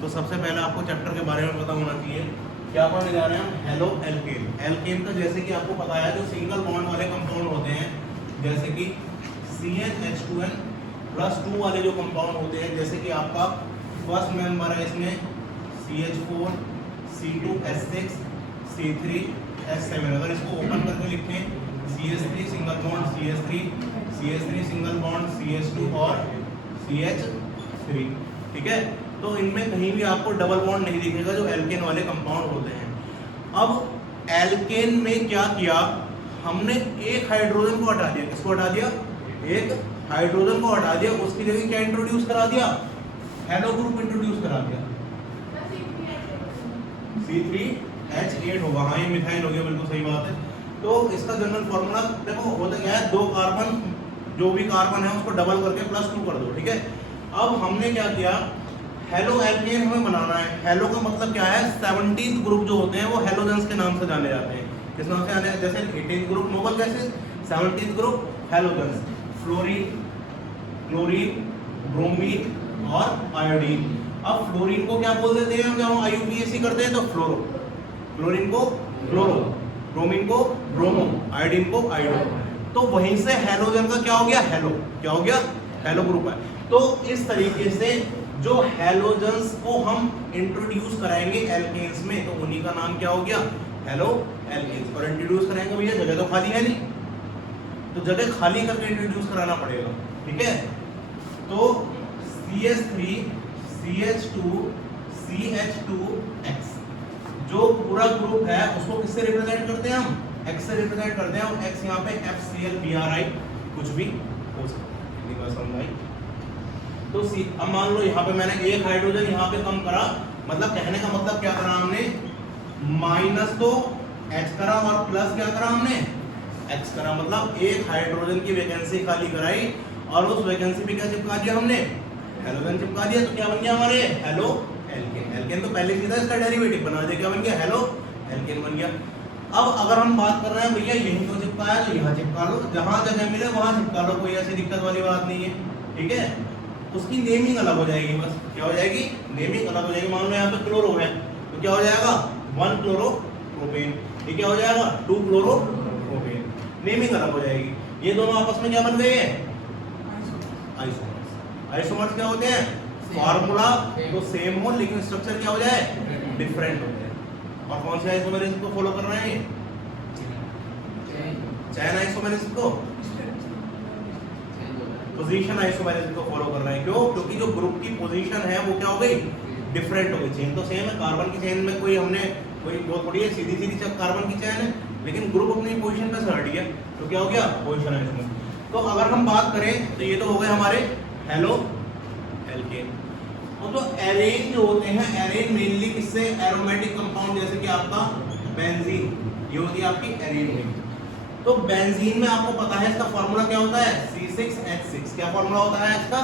तो सबसे पहले आपको चैप्टर के बारे में पता होना चाहिए। क्या पढ़ने जा रहे हैं हम? Halo alkane. एल्केन का जैसे कि आपको पता है जो सिंगल बॉन्ड वाले कंपाउंड होते हैं, जैसे कि CnH2n प्लस 2 वाले जो कंपाउंड होते हैं, जैसे कि आपका फर्स्ट मेंबर है इसमें CH4 C2H6 C3H7। अगर इसको ओपन करके लिखें CH3 single bond CH3 single bond CH2 और CH3, ठीक है। तो इनमें कहीं भी आपको डबल बॉन्ड नहीं दिखेगा जो एल्केन वाले कंपाउंड होते हैं। अब एल्केन में क्या किया हमने, एक हाइड्रोजन को हटा दिया। किसको हटा दिया? एक हाइड्रोजन को हटा दिया, उसकी जगह क्या इंट्रोड्यूस करा दिया? हेलो ग्रुप इंट्रोड्यूस करा दिया। C3H8 होगा, हाँ ये मिथाइल हो गया, बिल्कुल सही बात है। तो इसका जनरल फॉर्मूला देखो होता क्या है, दो कार्बन, जो भी कार्बन है उसको डबल करके +2 कर दो, ठीक है। अब हमने क्या किया, हेलो एल्केन हमें बनाना है। हेलो का मतलब क्या है? 17th ग्रुप जो होते हैं वो हेलोजेंस के नाम से जाने जाते हैं। किस नाम से जाने? जैसे 18th group noble gases, 17th group halogens, fluorine, chlorine, bromine और आयोडीन। अब फ्लोरीन को क्या बोल देते हैं हम जब IUPAC करते हैं? तो फ्लोरो, क्लोरीन को फ्लोरो, ब्रोमीन को ब्रोमो, आयोडीन को आयोडो। तो वहीं से हेलोजन का क्या हो गया? हेलो। क्या हो गया? हेलो ग्रुप है। तो इस तरीके से जो हेलोजेंस को हम इंट्रोड्यूस कराएंगे एल्केन्स में, तो उन्हीं का नाम क्या हो गया? Halo alkanes. और इंट्रोड्यूस कराएंगे भैया, जगह तो खाली है नहीं, तो जगह खाली करके इंट्रोड्यूस कराना पड़ेगा, ठीक है। तो CH3 CH2 CH2X जो पूरा ग्रुप है उसको किससे रिप्रेजेंट करते हैं हम? X से रिप्रेजेंट करते हैं। और X यहाँ पे FClBrI कुछ भी हो सकता है, इतनी बात समझ आई। तो अब मान लो यहाँ पे मैंने एक हाइड्रोजन यहाँ पे कम करा, मतलब कहने का मतलब क्या करा हमने? माइनस तो H करा और प्लस क्या करा हमने? X करा। मतलब एक हाइड्रोजन की वैकेंसी खाली कराई और उस वैकेंसी पे क्या चिपका दिया हमने? हेलोजन चिपका दिया। तो क्या बन गया हमारे? Halo alkane. एल्केन तो पहले सीधा इसका डेरिवेटिव बना दिया, क्या बन गया? हेलो एल्केन बन गया। अब अगर हम बात कर रहे हैं भैया यहीं तो चिपकाया तो यहाँ चिपका लो, जहां जगह मिले वहां चिपका लो, कोई ऐसी दिक्कत वाली बात नहीं है, ठीक है। उसकी नेमिंग अलग हो जाएगी, बस क्या हो जाएगी? नेमिंग अलग हो जाएगी। मान लो यहाँ पे क्लोरो है तो क्या हो जाएगा? 1 क्लोरो प्रोपेन। ये क्या हो जाएगा? 2 क्लोरो प्रोपेन। नेमिंग अलग हो जाएगी। ये दोनों आपस में क्या बन गए हैं? आइसोमर्स। आइसोमर्स क्या होते हैं? फार्मूला तो सेम हो लेकिन स्ट्रक्चर क्या हो जाए? डिफरेंट हो जाए। और कौन से आइसोमेरिज्म को फॉलो कर रहे हैं? चैन आइसोमेरिज्म को, पोजीशन आइसोमेरिज्म को फॉलो कर रहे हैं। क्यों? क्योंकि जो ग्रुप की पोजीशन है वो क्या हो गई? डिफरेंट हो गई। चेन तो सेम है, कार्बन की चेन में कोई हमने कोई वो थोड़ी है सीधी सीधी कार्बन की चेन है, लेकिन ग्रुप अपनी पोजीशन पे से हट गया, तो क्या हो गया? Position isomerism. तो अगर हम बात करें तो ये तो हो गए हमारे हेलो एल्केन। और जो एरेन जो होते हैं, एरेन मेनली किससे? एरोमेटिक कंपाउंड, जैसे कि आपका बेंजीन, ये होती है आपकी एरेन में। तो बेंजीन में आपको पता है इसका फार्मूला क्या होता है? C6H6। क्या फार्मूला होता है इसका?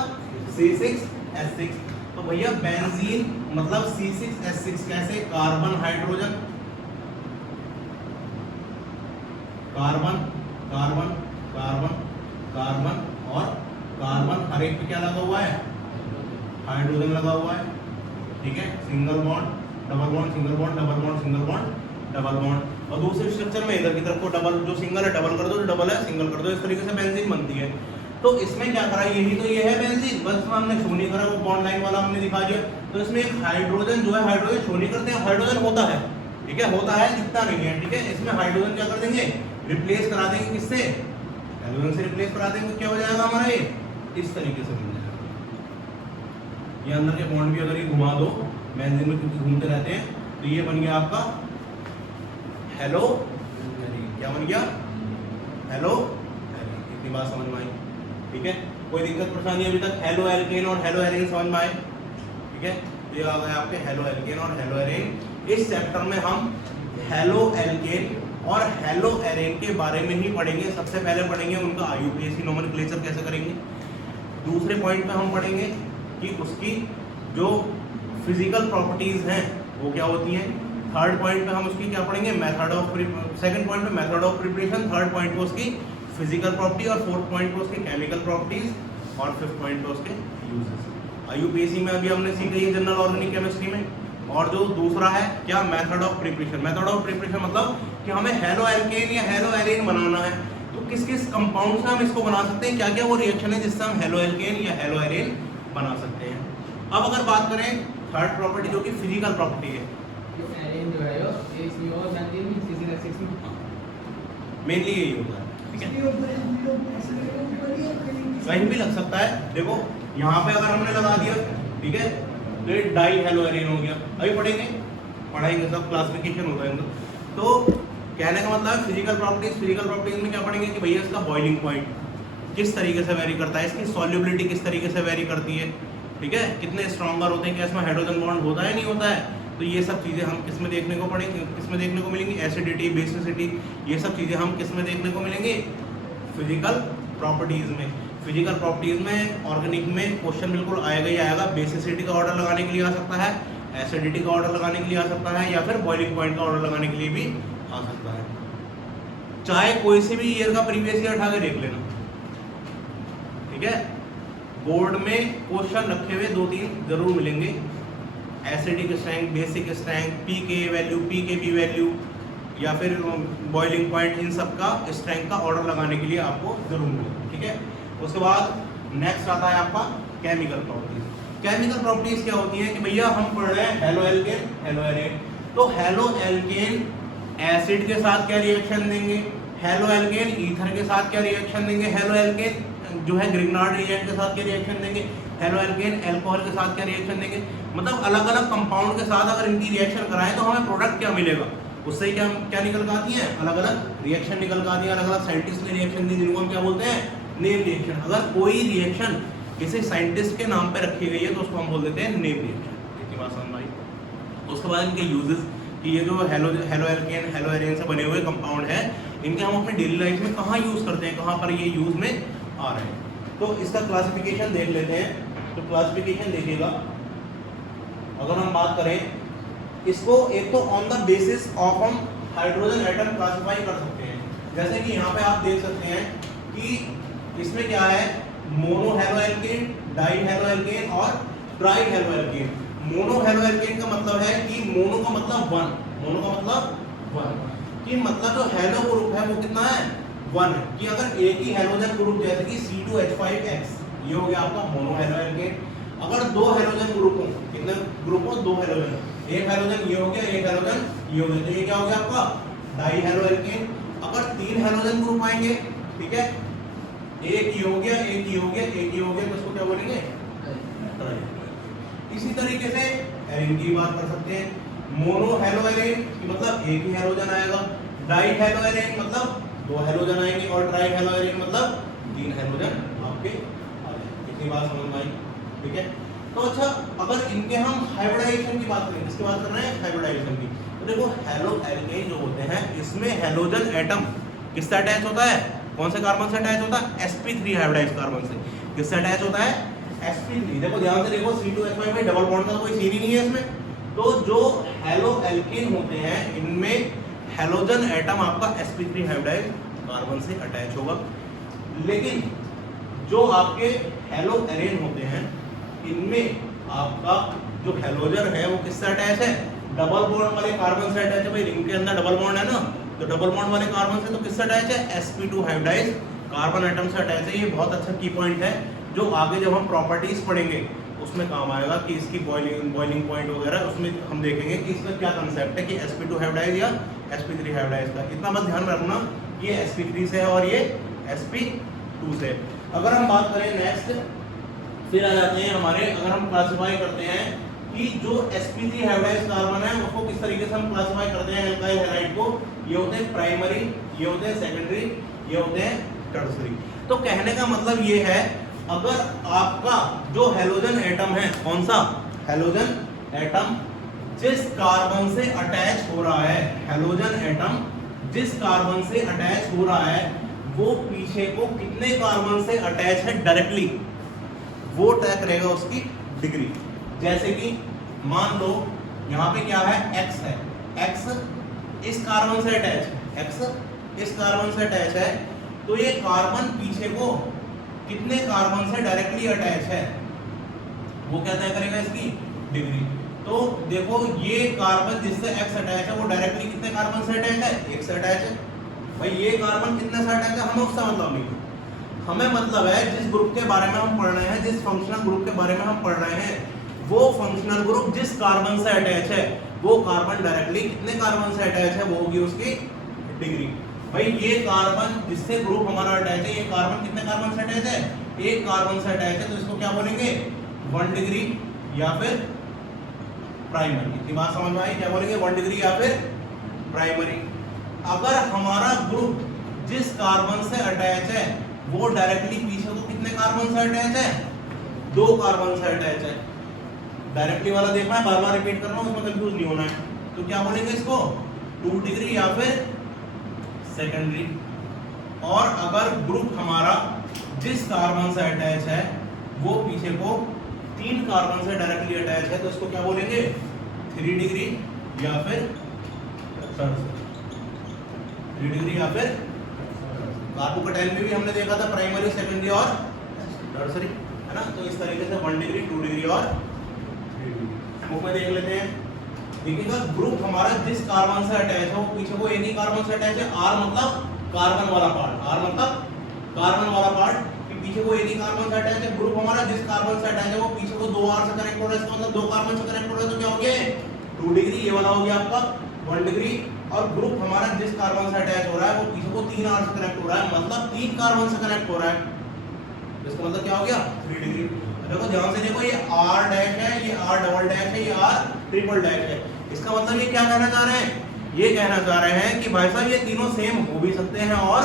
C6H6। तो भैया बेंजीन मतलब C6H6 कैसे? Carbon hydrogen, carbon carbon carbon carbon और कार्बन, हर एक पे क्या लगा हुआ है? हाइड्रोजन लगा हुआ है, ठीक है। Single bond double bond, single bond double bond, single bond double bond. और दूसरे स्ट्रक्चर में इधर की तरफ को डबल, जो सिंगल है डबल कर दो, जो डबल है सिंगल कर दो। इस तरीके से बेंजीन बनती है। तो इसमें क्या करा? यही तो ये है बेंजीन, बस हमने शो नहीं करा, वो बॉन्ड लाइन वाला हमने दिखा दिया। तो इसमें एक हाइड्रोजन जो है, हाइड्रोजन शो नहीं करते हैं, हाइड्रोजन होता है, ठीक है, होता है, दिखता नहीं है, ठीक है। इसमें हाइड्रोजन क्या कर देंगे? रिप्लेस करा देंगे, किससे? हेलोजन से रिप्लेस करा देंगे। क्या हो जाएगा हमारा? ये इस तरीके से बन जाएगा। ये अंदर के बॉन्ड भी अगर ये घुमा दो, बेंजीन में क्योंकि घूमते रहते हैं, तो ये बन गया आपका हेलो। क्या बन गया? हेलो। इतनी बात समझ में आई, ठीक है। कोई दिक्कत परेशानी अभी तक? हेलो एल्केन और हेलो एरेन समझ में आए, ठीक है। ये आ गए आपके हेलो एल्केन और हेलो एरेन। इस चैप्टर में हम हेलो एल्केन और हेलो एरेन के बारे में ही पढ़ेंगे। सबसे पहले पढ़ेंगे उनका IUPAC नोमेनक्लेचर कैसे करेंगे। दूसरे पॉइंट पे हम पढ़ेंगे कि उसकी जो फिजिकल प्रॉपर्टीज हैं वो क्या होती हैं। थर्ड पॉइंट पे हम उसकी क्या पढ़ेंगे? मेथड ऑफ, सेकंड पॉइंट पे method of preparation, third point पे उसकी फिजिकल प्रॉपर्टी और फोर्थ पॉइंट पे उसके केमिकल प्रॉपर्टीज और फिफ्थ पॉइंट पे उसके यूजेस। IUPAC में अभी हमने सीखी है जनरल ऑर्गेनिक केमिस्ट्री में। और जो दूसरा है क्या, method of preparation. Method of preparation मतलब कि हमें हेलो एल्केन या हेलो एलीन बनाना है, तो किस किस कंपाउंड से हम इसको बना सकते हैं, क्या क्या वो रिएक्शन है जिससे हम हेलो एल्केन या हेलो एलीन बना सकते हैं। अब अगर बात करें थर्ड प्रॉपर्टी जो कि फिजिकल प्रॉपर्टी है, मेनली यही होता है, ठीक है, कहीं भी लग सकता है। देखो यहाँ पे अगर हमने लगा दिया, ठीक है, तो ये डाई हेलो एलीन हो गया। अभी पढ़ाएंगे सब क्लासिफिकेशन होता है इनका। तो कहने का मतलब है फिजिकल प्रॉपर्टीज में क्या पढ़ेंगे कि भैया इसका बॉइलिंग पॉइंट किस तरीके से वेरी करता है, इसकी सॉल्युबिलिटी किस तरीके से वेरी करती है, ठीक है, कितने स्ट्रॉन्गर होते हैं, क्या इसमें हाइड्रोजन बॉन्ड होता है नहीं होता है। तो ये सब चीज़ें हम किसमें देखने को मिलेंगी, एसिडिटी, बेसिसिटी, ये सब चीज़ें हम किसमें देखने को मिलेंगे, फिजिकल प्रॉपर्टीज में। फिजिकल प्रॉपर्टीज में ऑर्गेनिक में क्वेश्चन बिल्कुल आएगा ही आएगा। बेसिसिटी का ऑर्डर लगाने के लिए आ सकता है, एसिडिटी का ऑर्डर लगाने के लिए आ सकता है, या फिर बॉइलिंग पॉइंट का ऑर्डर लगाने के लिए भी आ सकता है। चाहे कोई से भी ईयर का प्रीवियस ईयर उठा के देख लेना, ठीक है, बोर्ड में क्वेश्चन रखे हुए 2-3 जरूर मिलेंगे। एसिडिक स्ट्रेंथ, बेसिक स्ट्रेंथ, पीके वैल्यू, पीकेबी वैल्यू, या फिर बॉइलिंग पॉइंट, इन सब का स्ट्रेंथ का ऑर्डर लगाने के लिए आपको जरूर मिलेगा, ठीक है। उसके बाद नेक्स्ट आता है आपका केमिकल प्रॉपर्टीज। केमिकल प्रॉपर्टीज क्या होती है कि भैया हम पढ़ रहे हैं हेलो एल्केन, हेलो एलीन। तो हेलो एल्केन एसिड के साथ क्या रिएक्शन देंगे, हेलो एल्केन ईथर के साथ क्या रिएक्शन देंगे, हेलो एल्केन जो है ग्रिग्नार्ड रिएजेंट के साथ क्या रिएक्शन देंगे, हेलो एल्केन अल्कोहल के साथ क्या रिएक्शन देंगे। मतलब अलग अलग कंपाउंड के साथ अगर इनकी रिएक्शन कराएं तो हमें प्रोडक्ट क्या मिलेगा, उससे क्या निकल के आती है, अलग अलग रिएक्शन निकल के आती है। अलग अलग साइंटिस्ट ने रिएक्शन दी जिनको हम क्या बोलते हैं, नेम रिएक्शन। अगर कोई रिएक्शन किसी साइंटिस्ट के नाम पे रखी गई है तो उसको हम बोल देते हैं नेम रिएक्शन। इतनी बात समझ आई। उसके बाद इनके यूजेस कि ये जो हेलो एल्केन, हेलो एलीन से बने हुए कंपाउंड है, इनके हम अपने डेली लाइफ में कहाँ यूज करते हैं, कहाँ पर ये यूज में आ रहे हैं। तो इसका क्लासिफिकेशन देख लेते हैं। तो क्लासिफिकेशन देखिएगा, अगर हम बात करें इसको, एक तो ऑन द बेसिस ऑफ हम हाइड्रोजन एटम क्लासिफाई कर सकते हैं। जैसे कि यहाँ पे आप देख सकते हैं कि इसमें क्या है, mono halo alkane, di halo alkane और tri halo alkane. Mono halo alkane का मतलब है कि मोनो का मतलब वन, मोनो का मतलब वन, कि मतलब जो हेलो ग्रुप है वो कितना है, वन है। कि अगर एक ही हेलोजन ग्रुप जैसे कि C2H5X, ये हो गया आपका मोनो हेलो एल्केन। अगर दो हेलोजन ग्रुप हो, कितने ग्रुप हो, दो हेलोजन, एक हेलोजन ये हो गया, एक हेलोजन ये हो गया, तो ये क्या हो गया आपका डाई हेलो एल्केन। अगर 3 हेलोजन ग्रुप आएंगे, ठीक है, एक ये हो गया, एक ये हो गया, एक ये हो गया, तो इसको क्या बोलेंगे, इसी तरीके से एरीन की बात कर सकते हैं। मोनो हेलो एरीन मतलब एक ही हेलोजन आएगा, डाई हेलो एरीन मतलब 2 हेलोजन आएंगे, और ट्राई हेलो एरीन मतलब 3 हेलोजन आपके आ जाएंगे। इतनी बात समझ में आई, ठीक है। तो अच्छा, अगर इनके हम हाइब्रिडाइजेशन की बात करें, इसकी बात कर रहे हैं हाइब्रिडाइजेशन की, तो देखो हेलो एल्केन जो होते हैं इसमें हेलोजन एटम किससे अटैच होता है, कौन से कार्बन से अटैच होता है, sp3 हाइब्रिडाइज्ड कार्बन से। किससे अटैच होता है, sp3। देखो ध्यान से देखो, C2H5 में डबल बॉन्ड का कोई सीन ही नहीं है इसमें। तो जो हेलो एल्केन होते हैं इनमें हेलोजन एटम आपका sp3 हाइब्रिडाइज्ड कार्बन से अटैच होगा। लेकिन जो आपके हेलो एरेन होते हैं इनमें आपका जो हेलोजन है वो किससे अटैच है, डबल बॉन्ड वाले कार्बन से अटैच है। भाई रिंग के अंदर डबल बॉन्ड है ना, तो डबल बॉन्ड वाले कार्बन से तो किससे अटैच है, sp2 हाइब्रिडाइज्ड कार्बन एटम से अटैच है। ये बहुत अच्छा की पॉइंट है जो आगे जब हम प्रॉपर्टीज पढ़ेंगे उसमें काम आएगा कि इसकी बॉइलिंग पॉइंट वगैरह, उसमें हम देखेंगे कि इसका क्या कंसेप्ट है कि sp2 हाइब्रिडाइज्ड या sp3 हाइब्रिडाइज्ड का। इतना बस ध्यान रखना, ये sp3 से है और ये sp2 से। अगर हम बात करें नेक्स्ट, फिर आ जाते हैं हमारे, अगर हम क्लासिफाई करते हैं कि जो sp3 हाइब्रिडाइज्ड कार्बन है उसको किस तरीके से हम क्लासिफाई करते हैं एल्काइल हैलाइड को, ये होते हैं प्राइमरी, ये होते हैं सेकेंडरी, ये होते हैं टर्सरी। तो कहने का मतलब ये है, अगर आपका जो हेलोजन एटम है, कौन सा हेलोजन एटम जिस कार्बन से अटैच हो रहा है, हेलोजन एटम जिस कार्बन से अटैच हो रहा है वो पीछे को कितने कार्बन से अटैच है डायरेक्टली, वो तय करेगा उसकी डिग्री। जैसे कि मान लो यहाँ पे क्या है, x है, x इस कार्बन से अटैच है, x इस कार्बन से अटैच है, तो ये कार्बन पीछे को कितने कार्बन से डायरेक्टली अटैच है, वो क्या तय करेगा इसकी डिग्री। तो देखो ये कार्बन जिससे X अटैच है वो डायरेक्टली कितने कार्बन से अटैच है, एक से अटैच है। भाई ये कार्बन कितने से अटैच है, हमें उसका मतलब नहीं, हमें मतलब है जिस ग्रुप के बारे में हम पढ़ रहे हैं, जिस फंक्शनल ग्रुप के बारे में हम पढ़ रहे हैं, वो फंक्शनल ग्रुप जिस कार्बन से अटैच है वो कार्बन डायरेक्टली कितने कार्बन से अटैच है, वो होगी उसकी डिग्री। भाई ये कार्बन जिससे ग्रुप हमारा अटैच है, ये कार्बन कितने कार्बन से अटैच है, एक कार्बन से अटैच है, तो इसको क्या बोलेंगे 1 डिग्री या फिर प्राइमरी। इतनी बात समझ में आई, क्या बोलेंगे 1 डिग्री या फिर प्राइमरी। अगर हमारा ग्रुप जिस कार्बन से अटैच है वो डायरेक्टली पीछे को कितने कार्बन से अटैच है, 2 कार्बन से अटैच है। डायरेक्टली वाला देखना है, बार बार रिपीट कर रहा हूं, उसमें कंफ्यूज नहीं होना है। तो क्या बोलेंगे इसको 2 डिग्री या फिर सेकेंडरी। और अगर ग्रुप हमारा जिस कार्बन से अटैच है वो पीछे को 3 कार्बन से डायरेक्टली अटैच है, तो इसको क्या बोलेंगे 3 डिग्री या फिर 3 डिग्री या फिर कार्बोकटाइल में भी हमने देखा था प्राइमरी, सेकेंडरी और टर्सरी, है ना। तो इस तरीके से 1 डिग्री, 2 डिग्री और 3 डिग्री बुक में देख लेते हैं। देखिएगा ग्रुप हमारा जिस कार्बन से अटैच है वो पीछे को एक ही कार्बन से अटैच है, R मतलब कार्बन वाला पार्ट, R मतलब कार्बन वाला पार्ट, कि पीछे को एक ही कार्बन से अटैच है। ग्रुप हमारा जिस कार्बन से अटैच है वो पीछे को 2 R से कनेक्ट हो रहा है, इसका मतलब 2 कार्बन से कनेक्ट हो रहा है, तो क्या हो गया 2 डिग्री, ये वाला हो गया आपका 1 डिग्री। और ग्रुप हमारा जिस कार्बन से अटैच हो रहा है वो पीछे को 3 R से कनेक्ट हो रहा है, मतलब 3 कार्बन से कनेक्ट हो रहा है, इसका मतलब क्या हो गया 3 डिग्री। देखो ध्यान से देखो, ये R डैश है, ये R डबल डैश है, ये R ट्रिपल डैश है। इसका मतलब ये क्या कहना चाह रहे हैं, ये कहना चाह रहे हैं कि भाई साहब ये तीनों सेम हो भी सकते हैं और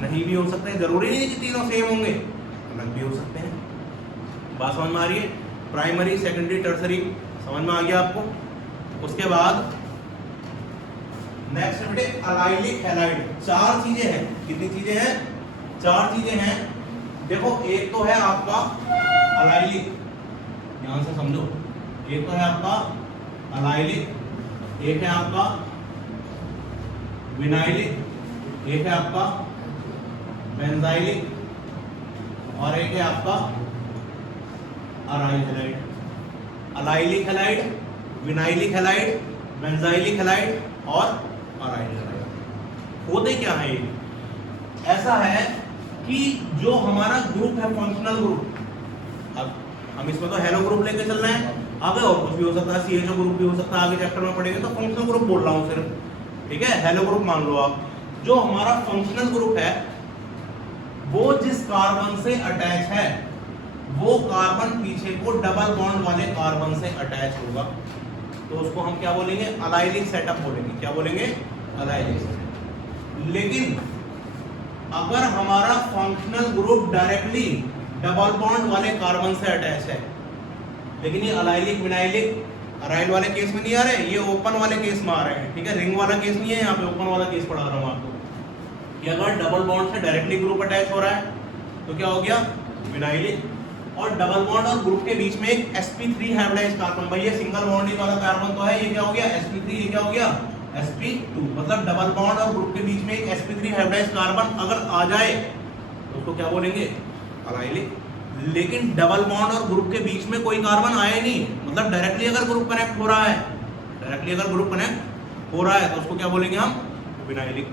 नहीं भी हो सकते हैं, जरूरी नहीं कि तीनों सेम होंगे, अलग भी हो सकते हैं। बात समझ में आ रही है, प्राइमरी, सेकेंडरी, टर्सरी समझ में आ गया आपको। उसके बाद नेक्स्ट बेटे अलाइलिक हैलाइड, 4 चीजें हैं। कितनी चीजें हैं, 4 चीजें हैं। देखो एक तो है आपका अलाइलिक, ध्यान से समझो, एक तो है आपका अलाइलिक, एक है आपका विनाइलिक, एक है आपका बेंजाइलिक और एक है आपका aryl halide. Allylic halide, vinylic halide, benzylic halide और अराइल हैलाइड। होते क्या है ये, ऐसा है कि जो हमारा ग्रुप है फंक्शनल ग्रुप, अब हम इसमें तो हेलो ग्रुप लेके चल रहे हैं, आगे और कुछ भी हो सकता है, CHO ग्रुप भी हो सकता है, आगे चैप्टर में पढ़ेंगे, तो फंक्शनल ग्रुप बोल रहा हूँ सिर्फ, ठीक है। हेलो ग्रुप मान लो आप। जो हमारा फंक्शनल ग्रुप है वो जिस कार्बन से अटैच है वो कार्बन पीछे को डबल बॉन्ड वाले कार्बन से अटैच होगा, तो उसको हम क्या बोलेंगे अलाइलिक सेटअप बोलेंगे। क्या बोलेंगे अलाइलिक सेटअप। लेकिन अगर हमारा functional group directly double bond वाले कार्बन से अटैच है, लेकिन ये अलाइलिक विनाइलिक अराइल वाले केस में नहीं आ रहे, ये ओपन वाले केस में आ रहे हैं, ठीक है। रिंग वाला केस नहीं है, यहाँ पे ओपन वाला केस पढ़ा रहा हूँ आपको, कि अगर डबल बॉन्ड से डायरेक्टली ग्रुप अटैच हो रहा है तो क्या हो गया विनाइलिक, और डबल बॉन्ड और ग्रुप के बीच में एक sp3 हाइब्रिडाइज्ड कार्बन, भाई ये सिंगल बॉन्ड वाला कार्बन तो है, ये क्या हो गया sp3, ये क्या हो गया sp2, मतलब डबल बॉन्ड और ग्रुप के बीच में एक sp3 हाइब्रिडाइज्ड कार्बन अगर आ जाए तो उसको क्या बोलेंगे अलाइलिक। लेकिन डबल बॉन्ड और ग्रुप के बीच में कोई कार्बन आया नहीं, मतलब डायरेक्टली अगर ग्रुप कनेक्ट हो रहा है, डायरेक्टली अगर ग्रुप कनेक्ट हो रहा है तो उसको क्या बोलेंगे हम विनाइलिक।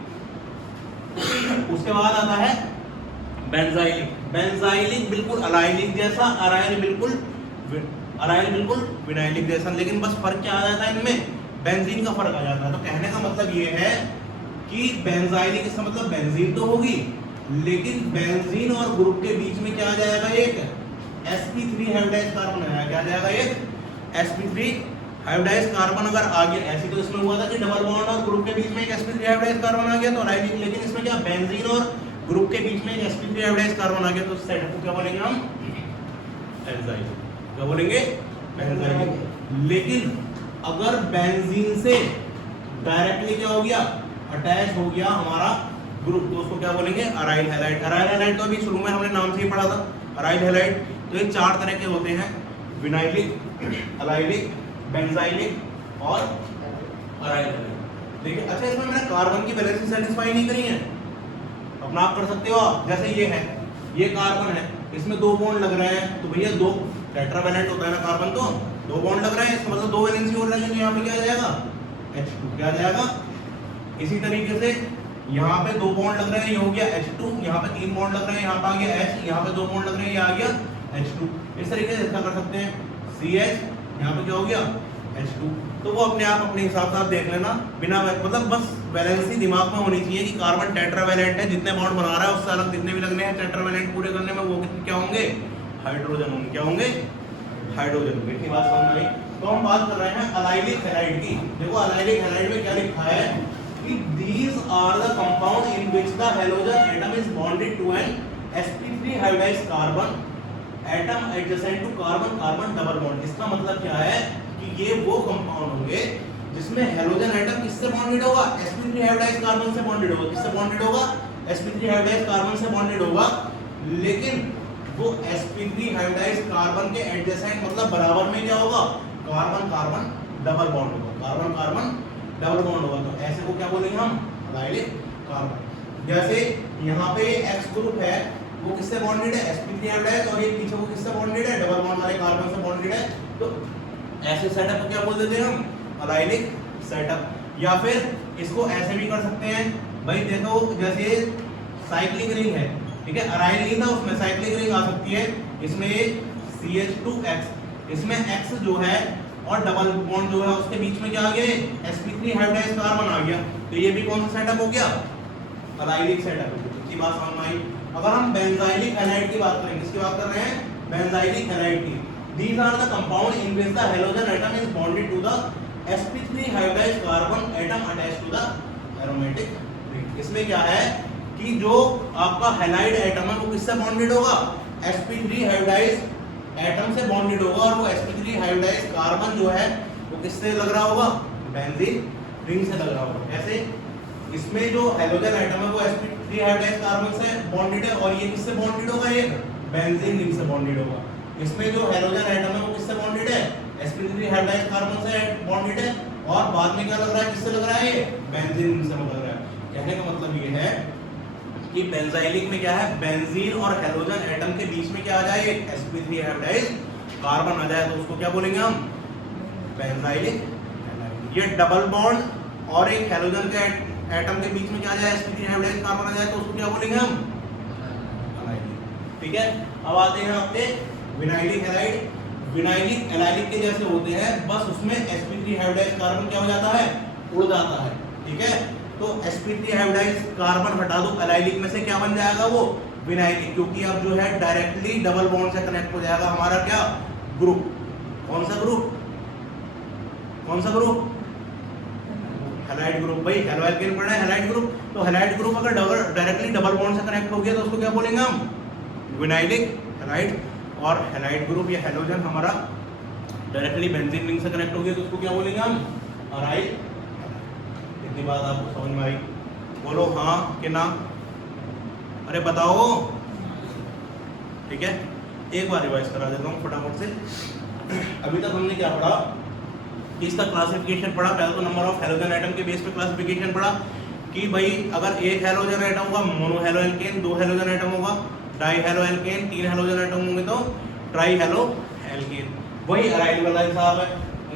उसके बाद आता है बेंजाइलिक। बेंजाइलिक बिल्कुल अलाइलिक जैसा, अराइल बिल्कुल विनाइलिक जैसा, लेकिन बस फर्क क्या आ जाता है इनमें, बेंजीन का फर्क आ जाता है। तो कहने का मतलब ये है कि बेंजाइलिक इसका मतलब बेंजीन तो होगी, लेकिन बेंजीन और ग्रुप के बीच में क्या आ जाएगा एक sp3 हाइब्रिडाइज्ड कार्बन आया। क्या आ जाएगा एक sp3 हाइब्रिडाइज्ड कार्बन अगर आ गया, ऐसे तो इसमें हुआ था कि डबल बॉन्ड और ग्रुप के बीच में एक sp3 हाइब्रिडाइज्ड कार्बन आ गया तो अलाइलिक, लेकिन इसमें क्या बेंजीन और ग्रुप के बीच में एक sp3 हाइब्रिडाइज्ड कार्बन आ गया तो सेटअप को क्या बोलेंगे हम बेंजाइलिक। क्या बोलेंगे बेंजाइलिक। लेकिन अगर बेंजीन से डायरेक्टली क्या हो गया अटैच हो गया हमारा ग्रुप, तो उसको क्या बोलेंगे अराइल हैलाइड। अराइल हैलाइड तो अभी शुरू में हमने नाम से ही पढ़ा था अराइल हैलाइड। तो ये 4 तरह के होते हैं, विनाइलिक, अलाइलिक, बेंजाइलिक और अराइल हैलाइड। देखिए अच्छा, इसमें मैंने कार्बन की वैलेंसी सेटिस्फाई नहीं करी है, अपना आप कर सकते हो आप। जैसे ये है, ये कार्बन है, इसमें 2 बॉन्ड लग रहे हैं, तो भैया 2 टेट्रावैलेंट होता है ना कार्बन, तो दो बॉन्ड लग रहे हैं, इसका मतलब दो वैलेंसी हो रही है, यहाँ पे क्या आ जाएगा H2 क्या आ जाएगा। इसी तरीके से यहाँ पे दो बॉन्ड लग रहे हैं, ये हो गया H2, यहाँ पे तीन बॉन्ड लग रहे हैं, यहाँ पे आ गया H, यहाँ पे दो बॉन्ड लग रहे हैं, ये आ गया H2। इस तरीके से ऐसा कर सकते हैं CH, यहाँ पे क्या हो गया H2। तो वो अपने आप अपने हिसाब से आप देख लेना, बिना मतलब बस वैलेंसी दिमाग में होनी चाहिए कि कार्बन टेट्रावैलेंट है, जितने बॉन्ड बना रहा है उससे अलग जितने भी लगने हैं टेट्रावैलेंट पूरे करने में, वो कितने क्या होंगे हाइड्रोजन होंगे, क्या होंगे हाइड्रोजन होंगे। इतनी बात समझ में आई। तो हम बात कर रहे हैं अलाइलिक हैलाइड की। देखो अलाइलिक हैलाइड में क्या लिखा है कि these are the compound in which the halogen atom is bonded to an sp3 hybridized carbon atom adjacent to carbon carbon double bond। इसका मतलब क्या है कि ये वो कंपाउंड होंगे जिसमें हेलोजन एटम किससे बॉन्डेड होगा, sp3 हाइब्रिडाइज्ड कार्बन से बॉन्डेड होगा। किससे बॉन्डेड होगा, sp3 हाइब्रिडाइज्ड कार्बन से बॉन्डेड होगा, लेकिन वो sp3 हाइब्रिडाइज्ड कार्बन के एडजेसेंट मतलब बराबर में क्या होगा, कार्बन कार्बन डबल बॉन्ड होगा, कार्बन कार्बन डबल बॉन्ड होगा। तो ऐसे को क्या बोलेंगे हम, अलाइलिक कार्बन। जैसे यहाँ पे X ग्रुप है, वो किससे बॉन्डेड है, sp3 हाइब्रिडाइज्ड, और ये पीछे वो किससे बॉन्डेड है, डबल बॉन्ड वाले कार्बन से बॉन्डेड है। तो ऐसे सेटअप को क्या बोल देते हैं हम, अलाइलिक सेटअप। या फिर इसको ऐसे भी कर सकते हैं भाई, देखो जैसे साइक्लिक रिंग है, ठीक है, अराइल नहीं था उसमें साइक्लिक रिंग आ सकती है, इसमें CH2X, इसमें X जो है और डबल बॉन्ड जो है उसके बीच में क्या आ गया, sp3 हाइब्रिडाइज्ड कार्बन आ गया। तो ये भी कौन सा सेटअप हो गया, अलाइलिक सेटअप। इतनी बात समझ में आई। अगर हम बेंजाइलिक हैलाइड की बात करें, किसकी बात कर रहे हैं, बेंजाइलिक हैलाइड की। These are the compound in which the halogen atom is bonded to the sp3 hybridized carbon atom attached to the aromatic ring। इसमें क्या है कि जो आपका हैलाइड एटम है वो किससे बॉन्डेड होगा, sp3 हाइब्रिडाइज्ड एटम से बॉन्डेड होगा, और वो sp3 हाइब्रिडाइज्ड कार्बन जो है वो किससे लग रहा होगा, बेंजीन रिंग से लग रहा होगा। ऐसे इसमें जो हैलोजन एटम है वो sp3 हाइब्रिडाइज्ड कार्बन से बॉन्डेड है, और ये किससे बॉन्डेड होगा, ये बेंजीन रिंग से बॉन्डेड होगा। इसमें जो हैलोजन एटम है वो किससे बॉन्डेड है, sp3 हाइब्रिडाइज्ड कार्बन से बॉन्डेड है, और बाद में क्या लग रहा है, किससे लग रहा है, ये बेंजीन रिंग से लग रहा है। कहने का मतलब ये है कि बेंजाइलिक में क्या है, बेंजीन और हैलोजन एटम के बीच में क्या आ जाए, sp3 हाइब्रिडाइज्ड कार्बन आ जाए, तो उसको क्या बोलेंगे हम, बेंजाइलिक। ये डबल बॉन्ड और एक हैलोजन के एटम के बीच में क्या आ जाए, sp3 हाइब्रिडाइज्ड कार्बन आ जाए, तो उसको क्या बोलेंगे हम, ठीक है। अब आते हैं आपके विनाइलिक हैलाइड। विनाइलिक एलाइलिक के जैसे होते हैं, बस उसमें sp3 हाइब्रिडाइज्ड कार्बन क्या हो जाता है, उड़ जाता है, ठीक है। तो sp3 हाइब्रिडाइज्ड कार्बन हटा दो, एलाइलिक में से क्या बन जाएगा, वो विनाइलिक, क्योंकि अब जो है डायरेक्टली डबल बॉन्ड से कनेक्ट हो जाएगा हमारा क्या ग्रुप, कौन सा ग्रुप, कौन सा ग्रुप, हैलाइड ग्रुप। भाई हेलो एल्केन पढ़ना है, हैलाइड ग्रुप। तो हैलाइड ग्रुप अगर डायरेक्टली डबल बॉन्ड से कनेक्ट हो गया तो उसको क्या बोलेंगे हम, विनाइलिक हैलाइड। और हैलाइड ग्रुप या हैलोजन हमारा डायरेक्टली बेंजीन रिंग से कनेक्ट हो गया तो उसको क्या बोलेंगे हम, अराइल। इतनी बात आपको समझ में आई, बोलो हाँ कि ना, अरे बताओ, ठीक है। एक बार रिवाइज करा देता हूँ फटाफट से। अभी तक हमने क्या पढ़ा, इसका क्लासिफिकेशन पढ़ा। पहले तो नंबर ऑफ हैलोजन एटम के बेस पे क्लासिफिकेशन पढ़ा कि भाई अगर एक हैलोजन एटम होगा मोनो हैलो एल्केन, दो हैलोजन एटम होगा डाई हैलो एल्केन, तीन हैलोजन एटम होंगे तो ट्राई हैलो एल्केन। वही एराइल वाला हिसाब है,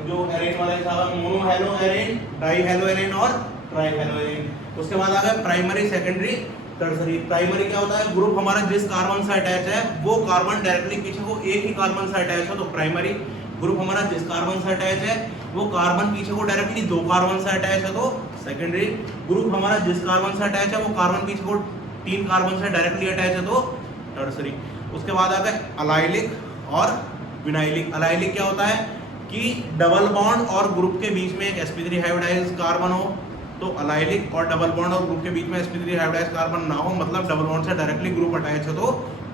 जो एरेन वाला हिसाब है, मोनो हैलो एरेन, डाई हैलो एरेन और ट्राई हैलो एरेन। उसके बाद आ गया प्राइमरी, सेकेंडरी, टर्सरी। प्राइमरी क्या होता है, ग्रुप हमारा जिस कार्बन से अटैच है वो कार्बन डायरेक्टली पीछे को एक ही कार्बन से अटैच है तो प्राइमरी। ग्रुप हमारा जिस कार्बन से अटैच है वो कार्बन पीछे को डायरेक्टली दो कार्बन से अटैच है तो सेकेंडरी। ग्रुप हमारा जिस कार्बन से अटैच है वो कार्बन पीछे को तीन कार्बन से डायरेक्टली अटैच है तो टर्सरी। उसके बाद आ गए अलाइलिक और विनाइलिक। अलाइलिक क्या होता है कि डबल बॉन्ड और ग्रुप के बीच में एक sp3 हाइब्रिडाइज्ड कार्बन हो तो अलाइलिक, और डबल बॉन्ड और ग्रुप के बीच में sp3 हाइब्रिडाइज्ड कार्बन ना हो, मतलब डबल बॉन्ड से डायरेक्टली ग्रुप अटैच है तो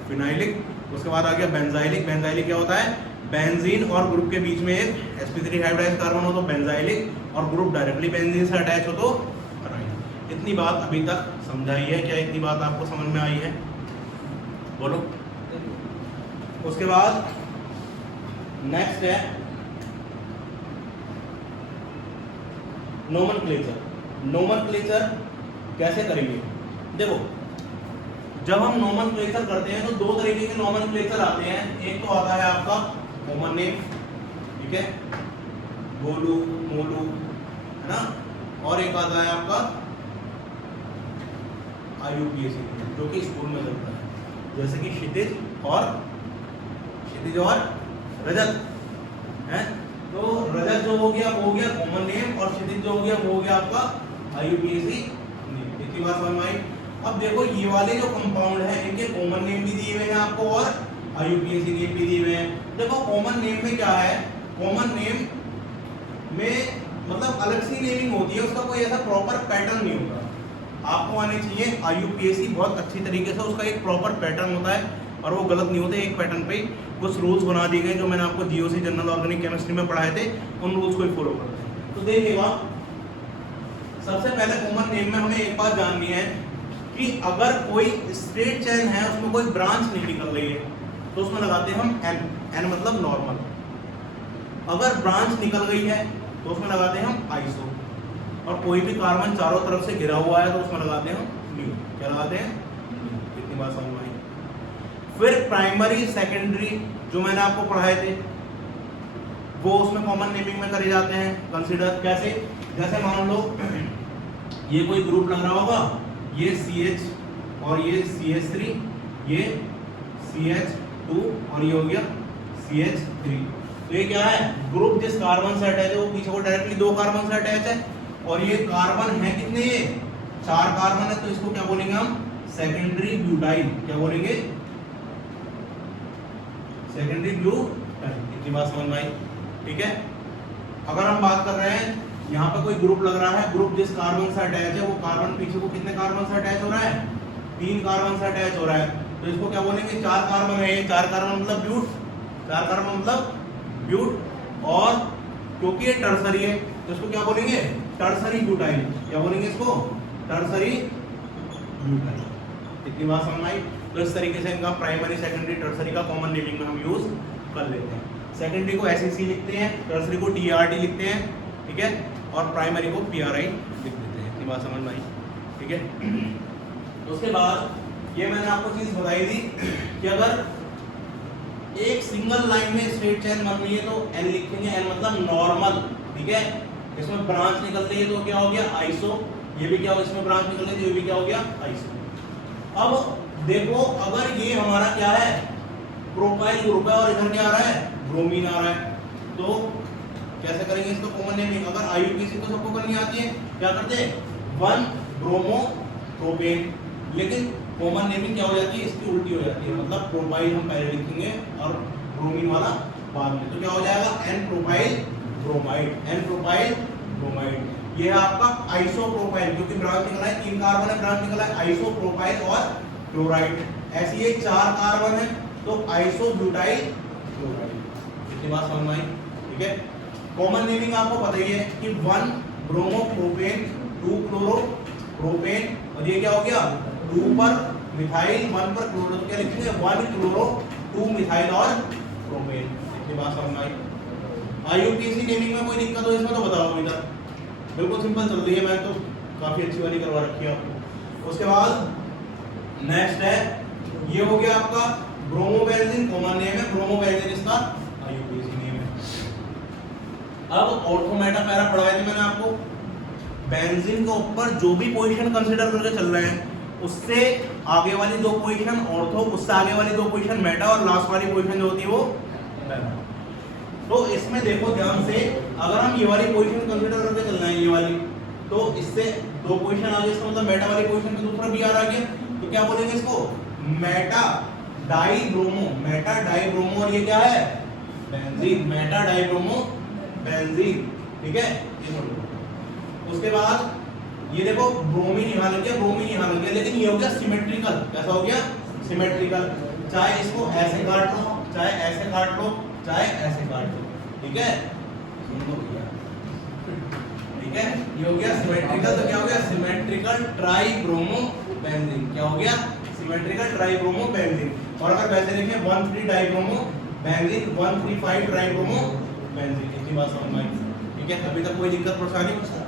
विनाइलिक। उसके बाद आ गया बेंजाइलिक। बेंजाइलिक क्या होता है, बेंजीन और ग्रुप के बीच में एक sp3 हाइब्रिडाइज्ड कार्बन हो तो बेंजाइलिक, और ग्रुप डायरेक्टली बेंजीन से अटैच हो तो अराइलिक। इतनी बात अभी तक समझाई है क्या, इतनी बात आपको समझ में आई है, बोलो। उसके बाद नेक्स्ट है नोमेनक्लेचर। नोमेनक्लेचर कैसे करेंगे, देखो जब हम नोमेनक्लेचर करते हैं तो दो तरीके के नोमेनक्लेचर आते हैं। एक तो आता है आपका कॉमन नेम, ठीक है, गोलू, मोलू, है ना। और एक आता है आपका IUPAC जो कि स्कूल में चलता है, जैसे कि क्षितिज और रजत है। तो रजत जो हो गया वो हो गया कॉमन नेम, और क्षितिज जो हो गया वो हो गया आपका IUPAC नेम। इतनी बात समझ में आई। अब देखो ये वाले जो कंपाउंड है इनके कॉमन नेम भी दिए हुए हैं आपको और IUPAC नेम भी दिए हुए हैं। देखो कॉमन नेम में क्या है, कॉमन नेम में मतलब अलग सी नेमिंग होती है, उसका कोई ऐसा प्रॉपर पैटर्न नहीं होता। आपको आने चाहिए IUPAC बहुत अच्छी तरीके से, उसका एक प्रॉपर पैटर्न होता है और वो गलत नहीं होते। एक पैटर्न पे कुछ रूल्स बना दिए गए जो मैंने आपको GOC जनरल ऑर्गेनिक केमिस्ट्री में पढ़ाए थे, उन रूल्स को ही फॉलो करते हैं। तो देखिएगा, सबसे पहले कॉमन नेम में हमें एक बात जाननी है कि अगर कोई स्ट्रेट चेन है उसमें कोई ब्रांच नहीं निकल रही है तो उसमें लगाते हैं हम N मतलब नॉर्मल। अगर ब्रांच निकल गई है तो उसमें लगाते हैं हम आइसो, और कोई भी कार्बन चारों तरफ से घिरा हुआ है तो उसमें लगाते हैं हम म्यू। क्या लगाते हैं? कितनी बात समझ में आई। फिर प्राइमरी सेकेंडरी जो मैंने आपको पढ़ाए थे वो उसमें कॉमन नेमिंग में करे जाते हैं कंसीडर। कैसे? जैसे मान लो ये कोई ग्रुप लग रहा होगा, ये CH और ये CH3, ये CH2 और ये हो गया CH3। तो ये क्या है? ग्रुप जिस कार्बन से अटैच है वो पीछे को डायरेक्टली 2 कार्बन से अटैच है, और ये कार्बन है कितने? ये 4 कार्बन है, तो इसको क्या बोलेंगे हम? Secondary butyl. क्या बोलेंगे? Secondary butyl. इतनी बात समझ में आई, ठीक है। अगर हम बात कर रहे हैं यहाँ पे कोई ग्रुप लग रहा है, ग्रुप जिस कार्बन से अटैच है वो कार्बन पीछे को कितने कार्बन से अटैच हो रहा है? 3 कार्बन से अटैच हो रहा है, तो इसको क्या बोलेंगे? 4 कार्बन है, 4 कार्बन मतलब ब्यूट, 4 कार्बन मतलब ब्यूट। और क्योंकि ये टर्सरी है तो इसको क्या बोलेंगे? Tertiary butyl. क्या बोलेंगे इसको? Tertiary butyl. इतनी बात समझ में आई। तो इस तरीके से इनका प्राइमरी, सेकेंडरी, टर्सरी का कॉमन नेमिंग में हम यूज कर लेते हैं। सेकेंडरी को SEC लिखते हैं, टर्सरी को TRT लिखते हैं, ठीक है, और प्राइमरी को PRI लिख देते हैं। इतनी बात समझ में आई, ठीक है। तो उसके बाद ये मैंने आपको चीज बताई थी कि अगर एक सिंगल लाइन में स्ट्रेट चेन बन रही है तो N लिखेंगे, N मतलब नॉर्मल, ठीक है। इसमें ब्रांच निकल रही है तो क्या हो गया? आइसो। ये भी क्या हो, इसमें ब्रांच निकल रही है तो ये भी क्या हो गया? आइसो। अब देखो अगर ये हमारा क्या है? प्रोपाइल ग्रुप है और इधर क्या आ रहा है? ब्रोमीन आ रहा है, तो कैसे करेंगे इसको कॉमन नेमिंग? अगर IUPAC तो सबको करनी आती है, क्या करते हैं? 1 ब्रोमो प्रोपेन। लेकिन कॉमन नेमिंग क्या हो जाती है? इसकी उल्टी हो जाती है, मतलब प्रोपाइल हम पहले लिखेंगे और ब्रोमीन वाला बाद में, तो क्या हो जाएगा? N propyl bromide, N propyl bromide. ये है आपका आइसोप्रोपाइल, क्योंकि ब्रांच निकला है, 3 कार्बन है, ब्रांच निकला है, आइसोप्रोपाइल और क्लोराइड। ऐसी ये 4 कार्बन है तो आइसोब्यूटाइल क्लोराइड। इतनी बात समझ में आई, ठीक है। कॉमन नेमिंग आपको पता ही है कि 1 ब्रोमो प्रोपेन, 2 क्लोरो प्रोपेन, और ये क्या हो गया? 2 पर मिथाइल, 1 पर क्लोरो, तो क्या लिखेंगे? 1 क्लोरो 2 मिथाइल और प्रोपेन। इतनी बात समझ में आई। IUPAC नेमिंग में कोई दिक्कत हो इसमें तो बताओ इधर। बिल्कुल सिंपल चल रही है, मैं तो काफी अच्छी वाली करवा रखी है आपको। उसके बाद नेक्स्ट है, ये हो गया आपका ब्रोमोबेंजीन, कॉमन नेम है ब्रोमोबेंजीन, इसका IUPAC नेम है। अब ऑर्थोमेटा पैरा पढ़ाया था मैंने आपको, बेंजीन के ऊपर जो भी पोजीशन कंसीडर करके चल रहे हैं उससे आगे वाली 2 पोजीशन ऑर्थो, उससे आगे वाली 2 पोजीशन मेटा, और लास्ट वाली पोजीशन जो होती है वो पैरा। तो इसमें देखो ध्यान से, अगर हम ये वाली पोजीशन कंसीडर करके चलना है, ये वाली, तो इससे 2 पोजीशन आगे, इसका मतलब मेटा वाली पोजीशन में दूसरा BR आ गया, तो क्या बोलेंगे इसको? मेटा डाइब्रोमो, मेटा डाइब्रोमो, और ये क्या है? बेंजीन, मेटा डाइब्रोमो बेंजीन, ठीक है। उसके बाद ये देखो ब्रोमीन यहाँ लग गया, ब्रोमीन यहाँ लग गया, लेकिन ये हो गया सिमेट्रिकल। कैसा हो गया? सिमेट्रिकल। चाहे इसको ऐसे काट लो, चाहे ऐसे काट लो, चाहे ऐसे काट लो, ठीक है। ठीक है, ये हो गया सिमेट्रिकल। तो क्या हो गया? Symmetrical tribromo benzene. क्या हो गया? Symmetrical tribromo benzene. और अगर वैसे देखें 1,3 डाइब्रोमो बेंजीन, 1,3,5 ट्राइब्रोमो बेंजीन। इतनी बात समझ में आई, ठीक है। अभी तक कोई दिक्कत परेशानी?